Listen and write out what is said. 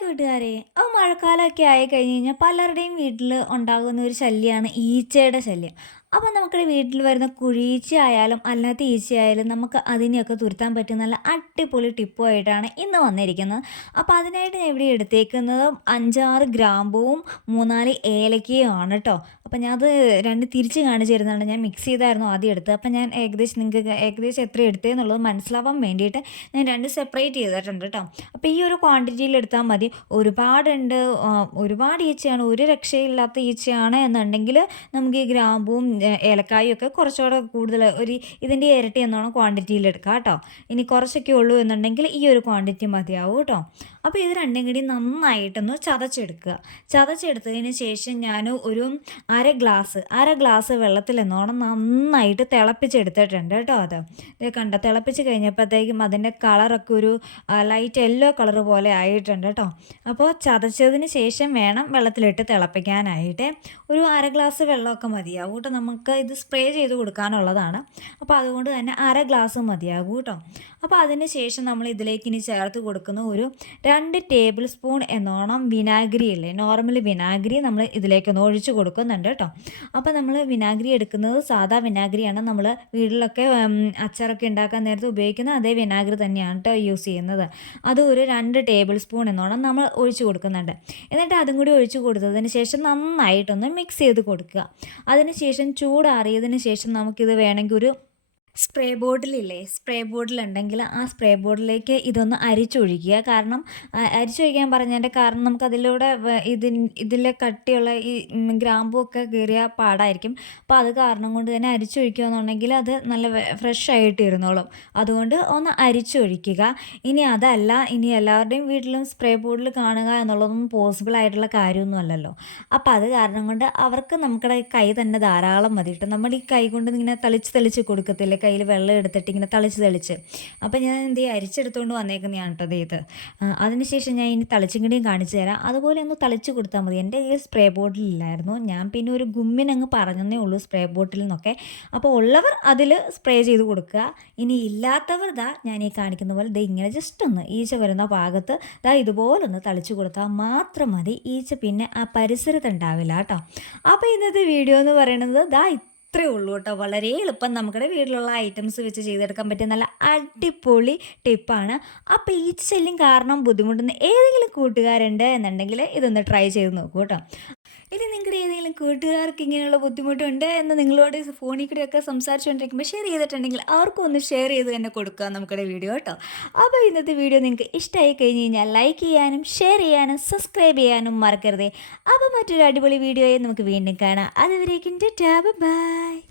കൂട്ടുകാരെ ആ മഴക്കാലമൊക്കെ ആയി കഴിഞ്ഞ് കഴിഞ്ഞാൽ പലരുടെയും വീട്ടിൽ ഉണ്ടാകുന്ന ഒരു ശല്യമാണ് ഈച്ചയുടെ ശല്യം. അപ്പോൾ നമുക്കിവിടെ വീട്ടിൽ വരുന്ന കുഴീച്ച ആയാലും അല്ലാത്ത ഈച്ചയായാലും നമുക്ക് അതിനെയൊക്കെ തുരുത്താൻ പറ്റിയ നല്ല അടിപൊളി ടിപ്പുമായിട്ടാണ് ഇന്ന് വന്നിരിക്കുന്നത്. അപ്പോൾ അതിനായിട്ട് ഞാൻ ഇവിടെ എടുത്തേക്കുന്നത് അഞ്ചാറ് ഗ്രാമ്പുവും മൂന്നാൽ ഏലക്കയും ആണ് കേട്ടോ അപ്പോൾ ഞാൻ അത് രണ്ട് തിരിച്ച് കാണിച്ചു തരുന്നുണ്ട് ഞാൻ മിക്സ് ചെയ്തായിരുന്നു ആദ്യം എടുത്തത്. അപ്പോൾ ഞാൻ ഏകദേശം നിങ്ങൾക്ക് ഏകദേശം എത്ര എടുത്തതെന്നുള്ളത് മനസ്സിലാവാൻ വേണ്ടിയിട്ട് ഞാൻ രണ്ട് സെപ്പറേറ്റ് ചെയ്തിട്ടുണ്ട് കേട്ടോ. അപ്പോൾ ഈ ഒരു ക്വാണ്ടിറ്റിയിൽ എടുത്താൽ മതി. ഒരുപാടുണ്ട് ഒരുപാട് ഈച്ചയാണ് ഒരു രക്ഷയില്ലാത്ത ഈച്ചയാണ് എന്നുണ്ടെങ്കിൽ നമുക്ക് ഈ ഗ്രാമ്പും ഏലക്കായും ഒക്കെ കുറച്ചുകൂടെ കൂടുതൽ ഒരു ഇതിന്റെ ഇരട്ടി എന്നോണം ക്വാണ്ടിറ്റിയിൽ എടുക്കാം കേട്ടോ. ഇനി കുറച്ചൊക്കെ ഉള്ളൂ എന്നുണ്ടെങ്കിൽ ഈ ഒരു ക്വാണ്ടിറ്റി മതിയാവും കേട്ടോ. അപ്പോൾ ഇത് രണ്ടും കൂടി നന്നായിട്ടൊന്ന് ചതച്ചെടുക്കുക. ചതച്ചെടുത്തതിന് ശേഷം ഞാൻ ഒരു അര ഗ്ലാസ് അര ഗ്ലാസ് വെള്ളത്തിൽ എന്നോണം നന്നായിട്ട് തിളപ്പിച്ചെടുത്തിട്ടുണ്ട് കേട്ടോ അത്. ഇത് കണ്ട? തിളപ്പിച്ച് കഴിഞ്ഞപ്പോഴത്തേക്കും അതിന്റെ കളറൊക്കെ ഒരു ലൈറ്റ് യെല്ലോ കളർ പോലെ ആയിട്ടുണ്ട് കേട്ടോ. അപ്പോൾ ചതച്ചതിന് ശേഷം വേണം വെള്ളത്തിലിട്ട് തിളപ്പിക്കാനായിട്ട്. ഒരു അര ഗ്ലാസ് വെള്ളമൊക്കെ മതിയാവും കേട്ടോ. നമുക്ക് ഇത് സ്പ്രേ ചെയ്ത് കൊടുക്കാനുള്ളതാണ്. അപ്പോൾ അതുകൊണ്ട് തന്നെ അര ഗ്ലാസ് മതിയാകും കേട്ടോ. അപ്പോൾ അതിന് ശേഷം നമ്മൾ ഇതിലേക്ക് ഇനി ചേർത്ത് കൊടുക്കുന്ന ഒരു രണ്ട് ടേബിൾ സ്പൂൺ എന്നോണം വിനാഗിരി ഇല്ലേ? നോർമൽ വിനാഗിരി നമ്മൾ ഇതിലേക്കൊന്ന് ഒഴിച്ച് കൊടുക്കുന്നുണ്ട് കേട്ടോ. അപ്പോൾ നമ്മൾ വിനാഗിരി എടുക്കുന്നത് സാധാ വിനാഗിരിയാണ്. നമ്മൾ വീട്ടിലൊക്കെ അച്ചാറൊക്കെ ഉണ്ടാക്കാൻ നേരത്തെ ഉപയോഗിക്കുന്ന അതേ വിനാഗിരി തന്നെയാണ് കേട്ടോ യൂസ് ചെയ്യുന്നത്. അത് ഒരു രണ്ട് ടേബിൾ സ്പൂൺ എന്നോണം നമ്മൾ ഒഴിച്ച് കൊടുക്കുന്നുണ്ട്. എന്നിട്ട് അതും കൂടി ഒഴിച്ച് കൊടുത്തതിന് ശേഷം നന്നായിട്ടൊന്ന് മിക്സ് ചെയ്ത് കൊടുക്കുക. അതിന് ശേഷം ചൂടാറിയതിന് ശേഷം നമുക്കിത് വേണമെങ്കിൽ ഒരു സ്പ്രേ ബോട്ടിലില്ലേ? സ്പ്രേ ബോട്ടിലുണ്ടെങ്കിൽ ആ സ്പ്രേ ബോട്ടിലേക്ക് ഇതൊന്ന് അരിച്ചൊഴിക്കുക. കാരണം അരിച്ചൊഴിക്കാൻ പറഞ്ഞതിന്റെ കാരണം നമുക്ക് അതിലൂടെ ഇതിൻ ഇതിലെ കട്ടിയുള്ള ഈ ഗ്രാമ്പൊക്കെ കയറിയ പാടായിരിക്കും. അപ്പോൾ അത് കാരണം കൊണ്ട് തന്നെ അരിച്ചൊഴിക്കുക എന്നുണ്ടെങ്കിൽ അത് നല്ല ഫ്രഷ് ആയിട്ട് ഇരുന്നോളും. അതുകൊണ്ട് ഒന്ന് അരിച്ചൊഴിക്കുക. ഇനി അതല്ല ഇനി എല്ലാവരുടെയും വീട്ടിലും സ്പ്രേ ബോർഡിൽ കാണുക എന്നുള്ളതൊന്നും പോസിബിൾ ആയിട്ടുള്ള കാര്യമൊന്നുമല്ലല്ലോ അപ്പോൾ അത് കാരണം കൊണ്ട് അവർക്ക് നമ്മുടെ കൈ തന്നെ ധാരാളം മതി കേട്ടോ നമ്മൾ ഈ കൈ കൊണ്ട് ഇങ്ങനെ തളിച്ച് തളിച്ച് കൊടുക്കത്തില്ലേ? കയ്യിൽ വെള്ളം എടുത്തിട്ട് ഇങ്ങനെ തളിച്ച് തളിച്ച്. അപ്പോൾ ഞാൻ എന്ത് ചെയ്യുക അരിച്ചെടുത്തുകൊണ്ട് വന്നേക്കുന്നതാണ് കേട്ടോ ഇത്. അതിനുശേഷം ഞാൻ ഇനി തളിച്ചും കാണിച്ചു തരാം. അതുപോലെ ഒന്ന് തളിച്ച് കൊടുത്താൽ മതി. എന്റെ കയ്യിൽ സ്പ്രേ ബോട്ടിലില്ലായിരുന്നു ഞാൻ പിന്നെ ഒരു ഗുമ്മിനങ്ങ് പറഞ്ഞതേ ഉള്ളൂ സ്പ്രേ ബോട്ടിൽ നിന്നൊക്കെ അപ്പോൾ ഉള്ളവർ അതിൽ സ്പ്രേ ചെയ്ത് കൊടുക്കുക. ഇനി ഇല്ലാത്തവർ ദാ ഞാൻ ഈ കാണിക്കുന്ന പോലെ ദേ ഇങ്ങനെ ജസ്റ്റ് ഒന്ന് ഈച്ച വരുന്ന ഭാഗത്ത് ദാ ഇതുപോലെ ഒന്ന് തളിച്ച് കൊടുത്താൽ മാത്രം മതി. ഈച്ച പിന്നെ ആ പരിസരത്ത് ഉണ്ടാവില്ല കേട്ടോ. അപ്പോൾ ഇന്നത്തെ വീഡിയോ എന്ന് പറയുന്നത് ദാ ഇത്രയേ ഉള്ളൂ കേട്ടോ. വളരെ എളുപ്പം നമ്മുടെ വീട്ടിലുള്ള ഐറ്റംസ് വെച്ച് ചെയ്തെടുക്കാൻ പറ്റിയ നല്ല അടിപൊളി ടിപ്പാണ് അപ്പോൾ ഈ ശല്യം കാരണം ബുദ്ധിമുട്ടുന്ന ഏതെങ്കിലും കൂട്ടുകാരുണ്ട് എന്നുണ്ടെങ്കിൽ ഇതൊന്ന് ട്രൈ ചെയ്ത് നോക്കൂ കേട്ടോ. ഇനി നിങ്ങളുടെ ഏതെങ്കിലും കൂട്ടുകാർക്ക് ഇങ്ങനെയുള്ള ബുദ്ധിമുട്ടുണ്ട് എന്ന് നിങ്ങളോട് ഫോണിൽ കൂടെയൊക്കെ സംസാരിച്ചുകൊണ്ടിരിക്കുമ്പോൾ ഷെയർ ചെയ്തിട്ടുണ്ടെങ്കിൽ അവർക്കും ഒന്ന് ഷെയർ ചെയ്ത് തന്നെ കൊടുക്കുക നമ്മുടെ വീഡിയോ കേട്ടോ അപ്പോൾ ഇന്നത്തെ വീഡിയോ നിങ്ങൾക്ക് ഇഷ്ടമായി കഴിഞ്ഞ് കഴിഞ്ഞാൽ ലൈക്ക് ചെയ്യാനും ഷെയർ ചെയ്യാനും സബ്സ്ക്രൈബ് ചെയ്യാനും മറക്കരുതേ. അപ്പോൾ മറ്റൊരു അടിപൊളി വീഡിയോയെ നമുക്ക് വീണ്ടും കാണാം. അതുവരേക്കും ടാബ് ബൈ